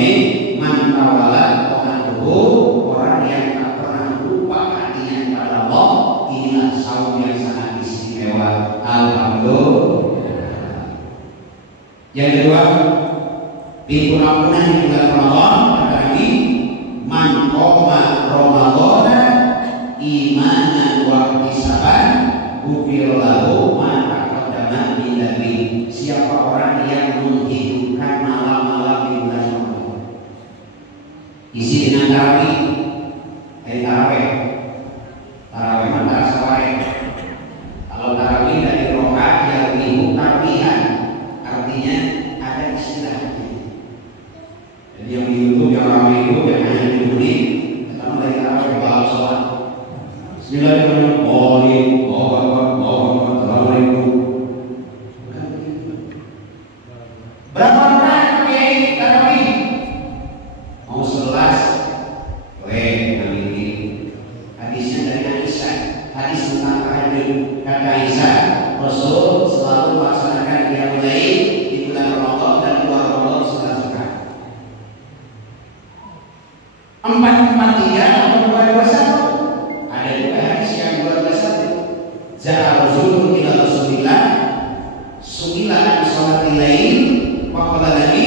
tawalla qanatuhu, orang yang tak pernah lupa hatinya kepada Allah, inilah saum yang sangat istimewa. Alhamdulillah. Yang kedua, pintu ampunan di bulan Ramadan kata Nabi, man qoma Ramadana imanan wa ihtisaban ghufira lahu ma taqaddama min dhanbi. Siapa orang yang menghidupkan malam-malam di bulan Ramadan, isi dengan tarawih, tarawih antara sawai. Kalau tarawih dari rokaat yang lebih tarbihan, artinya ada istilahnya. Jadi yang di YouTube yang ramai itu yang hanya dibeli, pertama dari tarawih balap sholat. Bismillahirrahmanirrahim. Berapa rakaat tarawih? Mau 11? Boleh nanti. Hadisnya dari Aisyah, hadis tentang tahajud. Kata Aisyah, Rasul selalu melaksanakan qiyamul lail di bulan Ramadan dan luar Ramadan 11 rakaat. 4-4-3 atau 2-2-1? Ada juga hadis yang 2-2-1. Za'a Rasulullah ila Rasulillah sumilan sholatil lail wa qala Nabi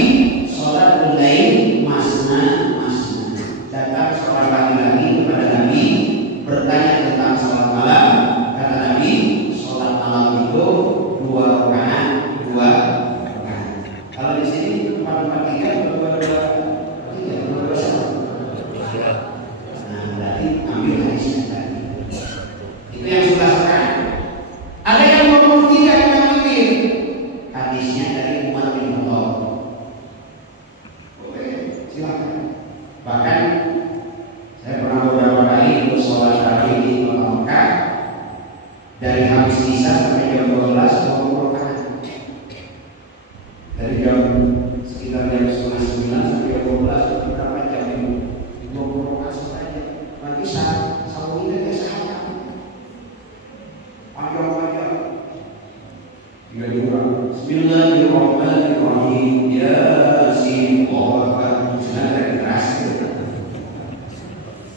sholatul lail masna. Datang seorang laki-laki kepada Nabi bertanya tentang sholat malam. Kata Nabi, sholat malam itu 2 rakaat. Kalau di sini 4-4-3 atau 2-2-3? Nah, berarti ambil hadisnya tadi. Itu yang 11 rakaat. Ada yang 23 yang witir. Hadisnya dari Umar bin Khattab. Boleh, silakan. Bahkan saya pernah beberapa kali ikut sholat tarawih di Kota Mekah, dari habis isya sampai jam 12 20 rakaat. Dari jam sekitar jam 8:30 sampai jam 12 itu berapa jam itu? 20 rakaat saja. Nanti sambung ini ke sahabat. Panjang-panjang. Tiga diurang. Bismillahirrahmanirrahim. Yasin.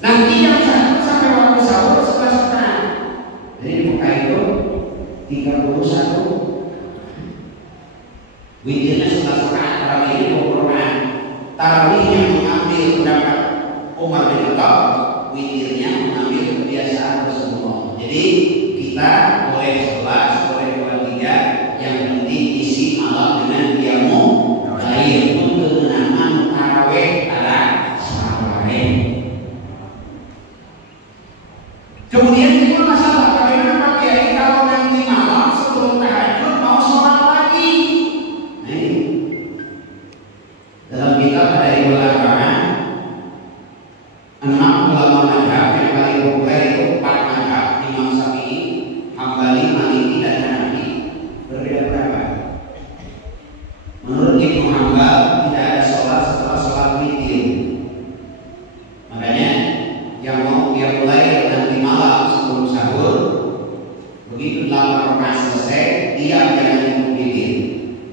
Nanti yang 1 sampai waktu sahur 11 rakaat. Jadi buka itu 31. Witirnya 11 rakaat, tarawih 20 rakaat. Tarawih yang mengambil pendapat Umar bin Khattab, witirnya mengambil kebiasaan Rasulullah. Jadi kita boleh 11, boleh 23, yang penting isi malam dengan qiyamul lail untuk menambah tarawih tarawih. Kemudian timbul masalah, bagaimana Pak Kiai kalau nanti malam sebelum tahajud mau sholat lagi? Nah ini dalam kitab ada ulama 6 ulama mazhab yang paling populer itu 4 mazhab, Imam Syafi'i, Hambali, Maliki dan Hanafi. Berbeda pendapat. Menurut Ibnu Hambal tidak ada sholat setelah sholat witir. Makanya yang mau dia mulai nanti malam sebelum sahur, begitu 8 rakaat selesai, diam jangan ikut witir.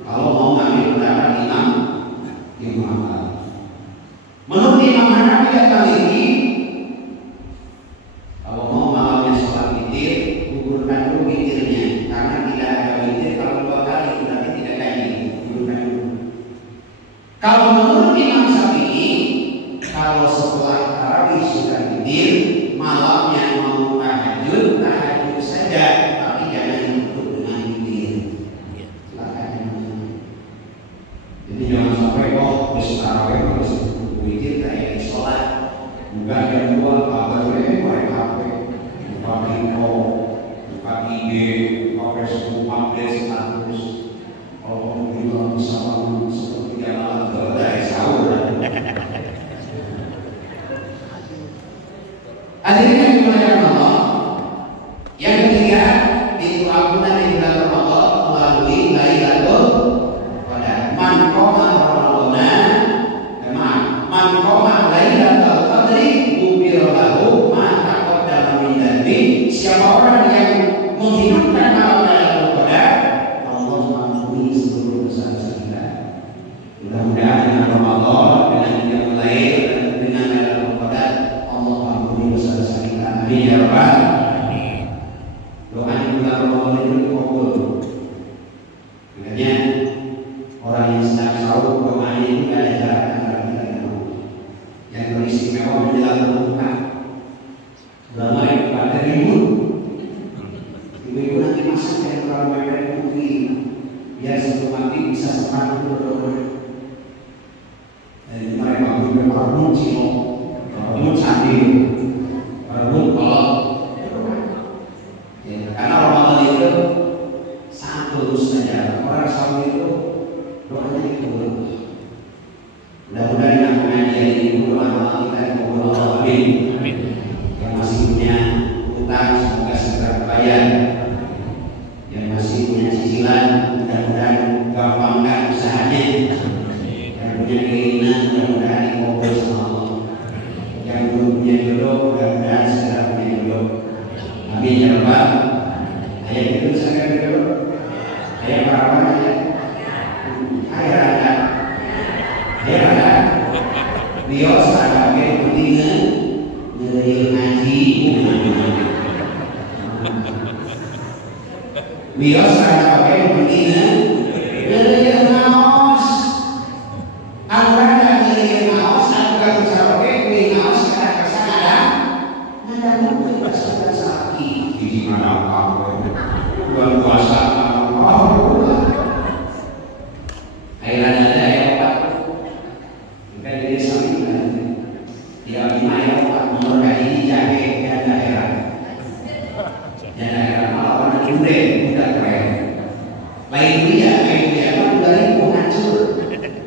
Kalau mau ngambil pendapat Imam Hambal. Menurut Imam Hanafi dan Maliki, kalau mau malamnya sholat witir, gugurkan dulu witirnya, karena tidak ada witir kalau 2 kali berarti tidak kaji. Gugurkan dulu. Kalau menurut Imam Syafi'i, kalau setelah tarawih sudah witir, malamnya mau tahajud saja, tapi jangan ikut dengan witir. Jadi jangan sampai besok tarawih harus witir kayak di sholat. Bukan yang 2 kabarnya main HP, buka info, buka IG, buka Facebook, update status. Kalau kamu juga bisa seperti jalan dari sahur. Hadirin yang dimuliakan Allah, yang ketiga pintu ampunan di bulan Ramadan melalui Lailatul Qadar. Man qoma Lailatul Qadri ghufira lahu ma taqaddama min dhanbi. Siapa orang yang menghidupkan malam Lailatul Qadar, Allah mengampuni seluruh dosa-dosa kita. Mudah-mudahan dengan Ramadan, dengan yang lain udah marbun cino, marbun candi, marbun kolot. Karena Ramadan itu sangat lurus saja. Orang Saudi itu doanya itu. Mudah-mudahan yang pengajian ini doa kita kepada Allah. Amin. Yang masih punya utang semoga segera terbayar. Yang masih punya cicilan mudah-mudahan gampangkan usahanya. Yang punya keinginan mudah-mudahan dikabul sama Allah. Yang belum punya jodoh mudah-mudahan segera punya jodoh. Amin ya Rabbal. Ayat itu saya dulu. Ayat berapa ayat? Ayat ada. Ayat ada. Beliau sekarang bertiga dari ngaji. Beliau sekarang bertiga dari ngaos. Aku ada dari ngaos. Aku kan bicara dari ngaos sekarang kesana ada. Ada mungkin kesana sakit. Di mana kamu? Bulan puasa kamu? Ayat ada ayat 4. Kita di desa ini dia lima ayat 4 nomor ini jahe dan daerah. Dan daerah malah warna kude, udah keren. Lain dia kan udah ribu hancur.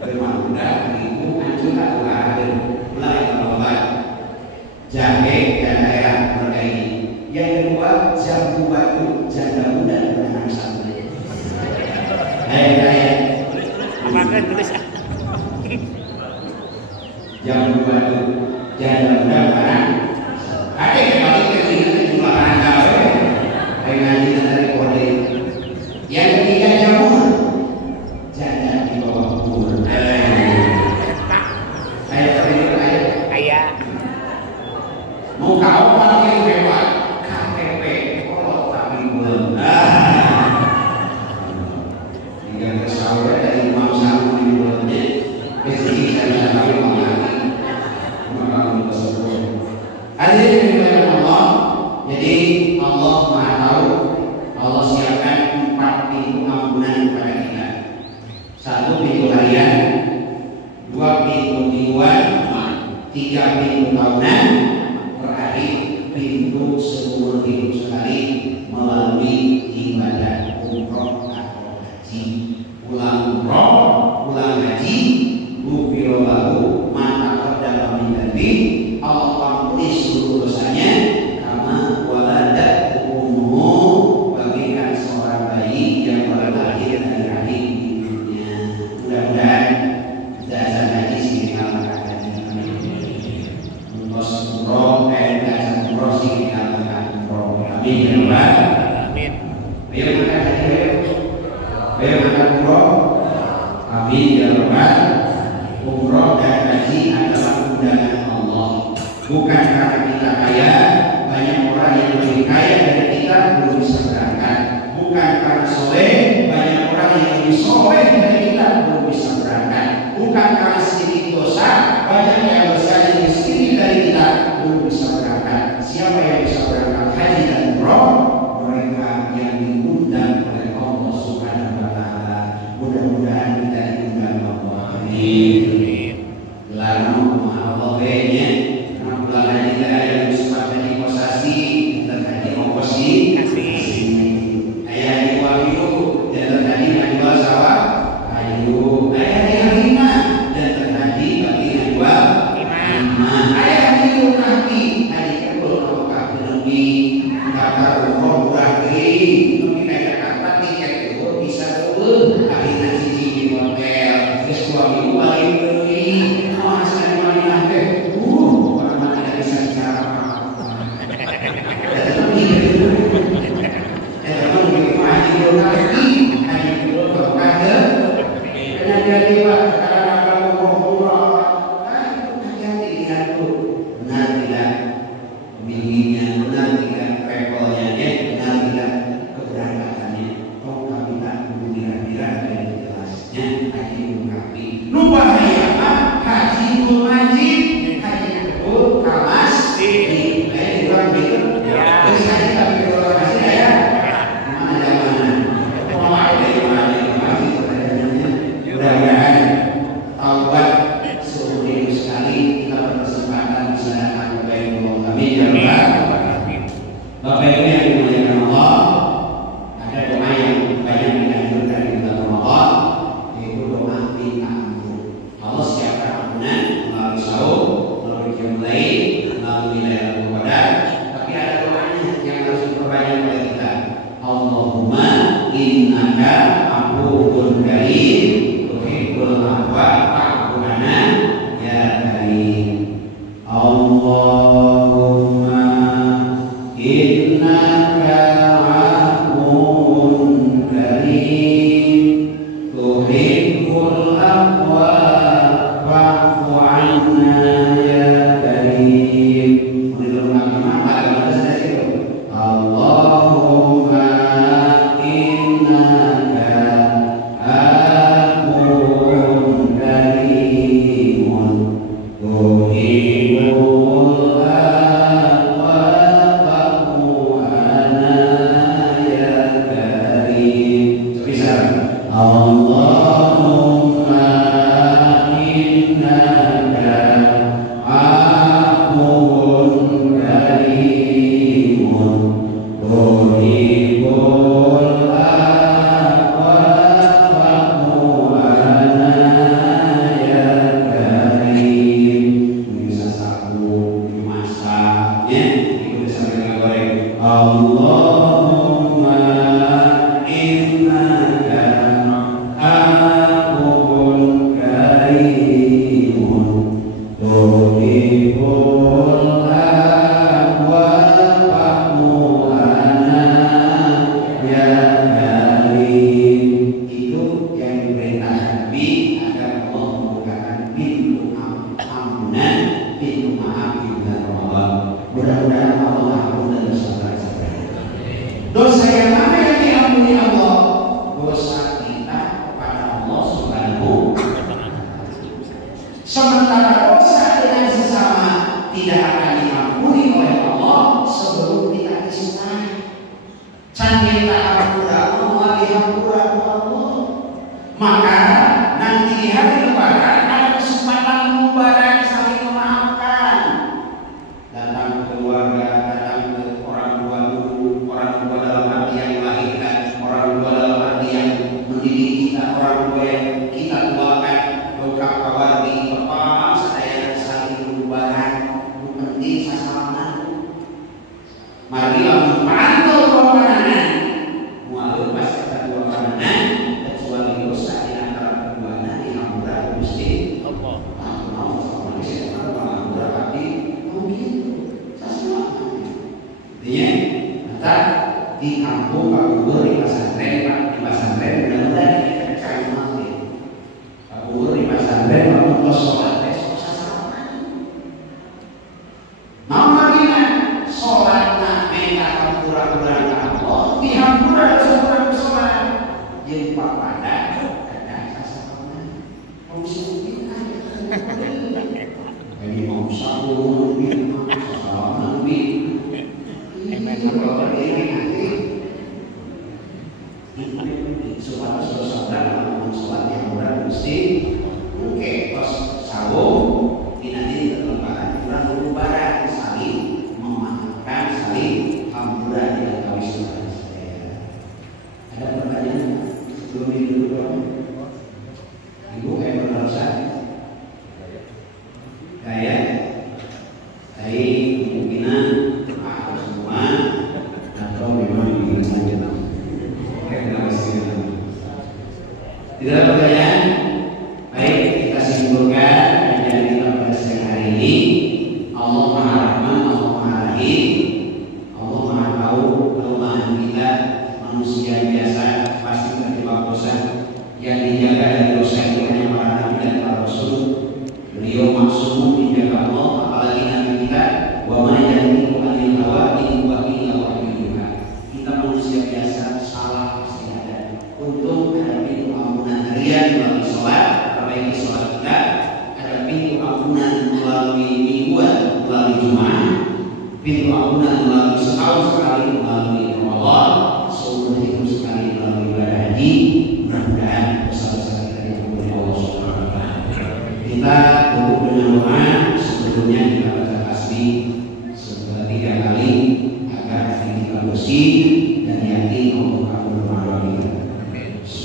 Memang udah ribu hancur atau ada mulai Ramadan. Jahe dan daerah nomor ini. Yang kedua jambu batu janda muda beranak satu. Ayat-ayat. Makan tulis. Jambu batu janda muda beranak. Ada yang balik ke sini jumlah anak. Ayat ngaji dari kode. Yang ketiga jamur janda di bawah umur. Ayat. Mau kau pakai hebat. Hadirin yang Allah, jadi Allah Maha Tahu. Allah siapkan 4 pintu ampunan kepada kita. 1 pintu harian, 2 pintu mingguan, 3 pintu tahunan, terakhir pintu seumur hidup sekali melalui ibadah umroh atau haji. Pulang umroh, pulang haji, ghufira lahu ma taqaddama min dhanbi. Allah ampuni seluruh dosanya karena waladat umum bagikan seorang bayi yang baru lahir dari rahim ibunya. Mudah-mudahan kita azan haji sini kalau akan umroh sini kalau akan umroh. Amin ya Rabbal. Amin. Ayo makan haji, ayo makan umroh. Amin ya Rabbal. Umroh dan haji adalah undangan Allah. Bukan karena kita kaya, banyak orang yang lebih kaya dari kita belum bisa berangkat. Bukan karena soleh, banyak orang yang lebih soleh dari kita belum bisa berangkat. Bukan karena sedikit dosa, banyak yang dosanya lebih sedikit dari kita belum bisa berangkat. Siapa yang bisa berangkat haji dan umroh? Mereka yang diundang oleh Allah Subhanahu wa Ta'ala. Mudah-mudahan kita diundang Allah. Amin. Lalu Allah kayaknya bulan haji kita yang sempat haji posasi dan haji ongkosi ayah haji wahyu dan haji najwa sawah ayu ayah haji halimah dan haji bagi najwa imam ayah haji lunaki haji kebul nama kaki kata umroh berarti tapi kayak kata tiket itu bisa dulu akhirnya cici di hotel terus suami balik beli asal mana deh mudah-mudahan taubat seumur hidup sekali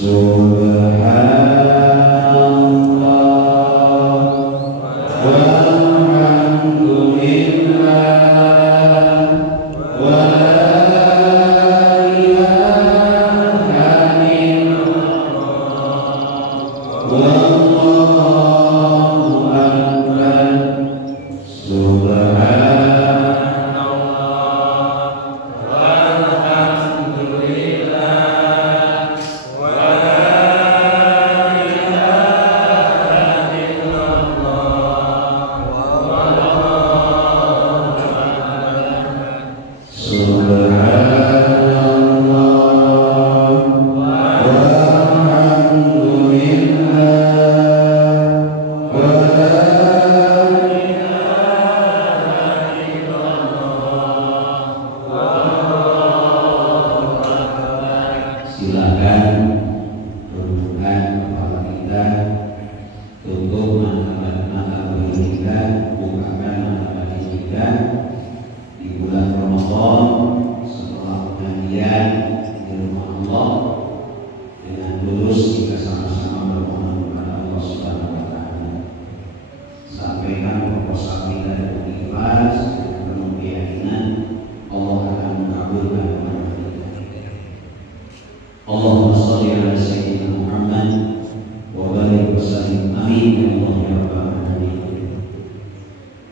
Wa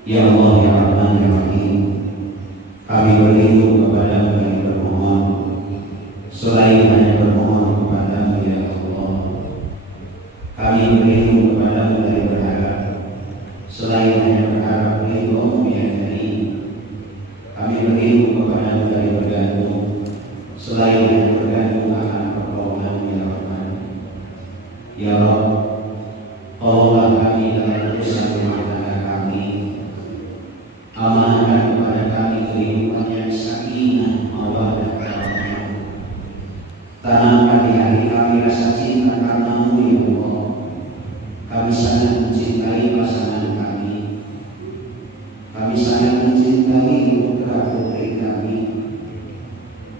Ya Allah ya Rahman ya Rahim, kami berlindung kepada-Mu yang bermohon, selain hanya bermohon kepada-Mu ya Allah. Kami berlindung kepada-Mu dari berharap, selain hanya berharap ridho-Mu ya Karim. Kami berlindung kepada-Mu dari bergantung, selain hanya bergantung akan pertolongan-Mu ya Rahman. Ya Rabb, tolonglah kami dalam urusan rumah tangga kami. Amanahkan kepada kami kehidupan yang sakinah, mawaddah, warahmah. Tanamkan di hati kami rasa cinta karena-Mu ya Allah. Kami sangat mencintai pasangan kami. Kami sangat mencintai putra-putri kami.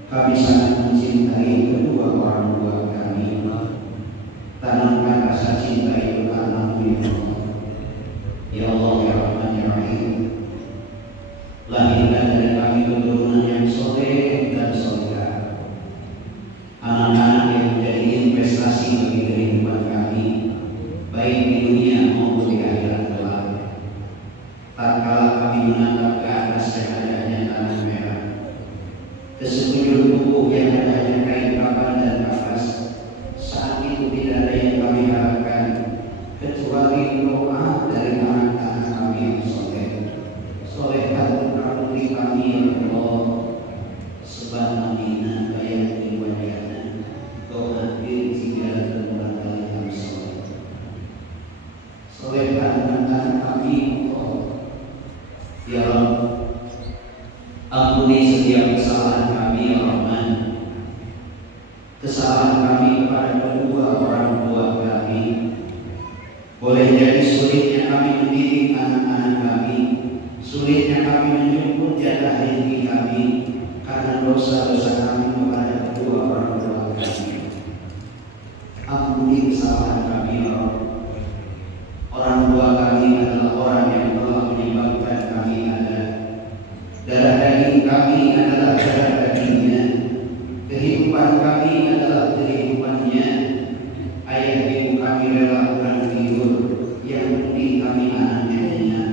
Kami sangat mencintai kedua orang tua kami. Tanamkan rasa cinta itu karena-Mu ya Allah. Ya Allah ya Rahman ya Rahim, lahirkan dari kami keturunan yang soleh dan solehah, anak-anak yang menjadi investasi bagi kehidupan kami, baik di dunia maupun di akhirat kelak. Tatkala kami menatap ke atas yang ada hanya tanah merah, ke sekujur tubuh yang ada hanya kain kapan dan kapas, saat itu tidak ada yang kami harapkan kecuali doa dari anak-anak kami yang soleh. Solehkan putra-putri kami ya Allah, sebab aminah bayat di wajahna, doa diri segala temuran kalian soleh. Solehkan anak kami ya Allah. Ampuni setiap kesalahan kami ya Rahman, kesalahan kami kepada kedua orang tua kami. Boleh jadi sulitnya kami mendidik anak-anak kami, sulitnya kami menjemput jatah rezeki kami karena dosa-dosa kami kepada kedua orang tua kami. Ampuni kesalahan kami ya Allah. Orang tua kami adalah orang yang telah menyebabkan kami ada. Darah daging kami adalah darah dagingnya. Kehidupan kami adalah kehidupannya. Ayah ibu kami rela kurang tidur, yang penting kami anaknya.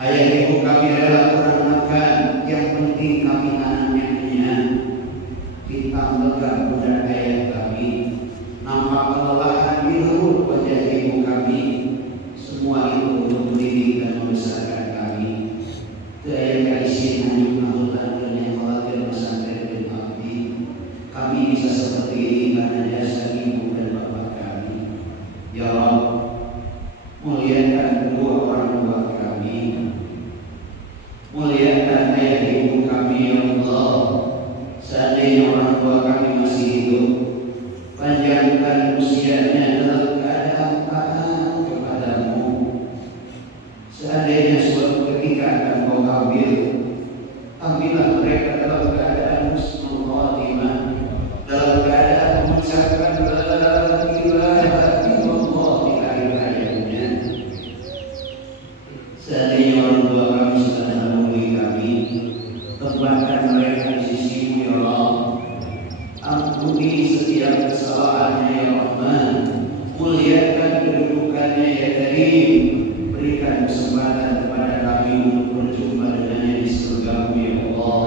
Ayah ibu kami rela kurang makan, yang penting kami anaknya. Hitam tegak pundak ayah kami, nampak kelelahan biru wajah ibu kami. Semua itu untuk mendidik dan membesarkan kami. Keayah isin hanya anggota yang khawatir pesantren dan abdi. Kami bisa seperti ini karena jasa ibu dan bapak kami. Ya Allah, muliakan kedua orang tua kami, muliakan ayah ibu kami ya Allah. Seandainya orang tua kami masih hidup, panjangkan usianya dalam keadaan taat kepada-Mu. Seandainya suatu ketika akan Kau ambillah mereka dalam keadaan husnul khatimah, dalam keadaan mengucapkan la ilaha illallah di akhir hayatnya. Seandainya orang tua kami sudah mendahului kami, tempatkan mereka di sisi-Mu ya Allah. Ampuni setiap kesalahannya ya Rahman, muliakan kedudukannya ya Karim. Berikan kesempatan kepada kami untuk berjumpa dengannya di surga-Mu ya Allah.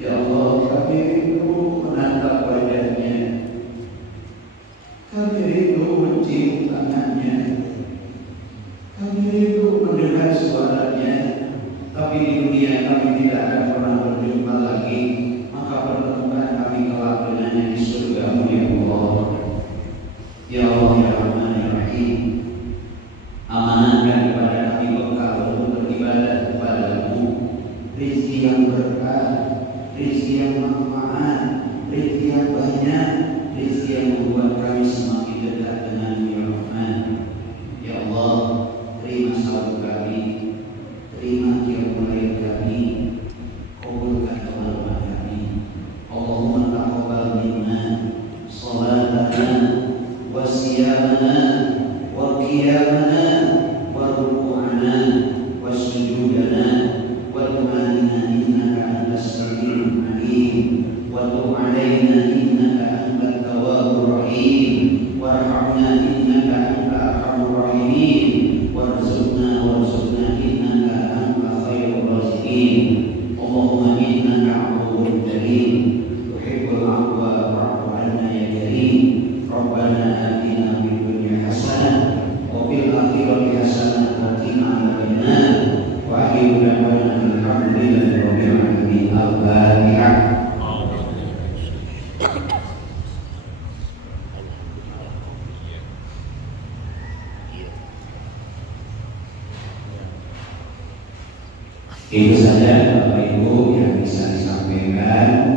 Ya Allah, kami rindu menatap wajahnya, kami rindu mencium tangannya, kami rindu mendengar suaranya. Tapi di dunia kami tidak akan pernah berjumpa lagi. Maka pertemukan kami kelak dengannya di surga-Mu ya Allah. Ya Allah ya Rahman ya Rahim, amanahkan kepada kami bekal untuk beribadah kepada-Mu, rezeki yang berkah, rezeki yang manfaat, rezeki yang banyak, rezeki yang membuat kami semakin dekat dengan-Mu ya Rahman. Ya Allah, terima salat kami, terima qiyamul lail kami, kabulkan amal kami. Allahumma taqabbal minna salatana wa siyamana wa qiyamana wa ruku'ana wa sujudana wa du'ana innaka antas samiul alim wa tub alaina innaka antat tawwabur rahim. Itu saja Bapak Ibu yang bisa disampaikan.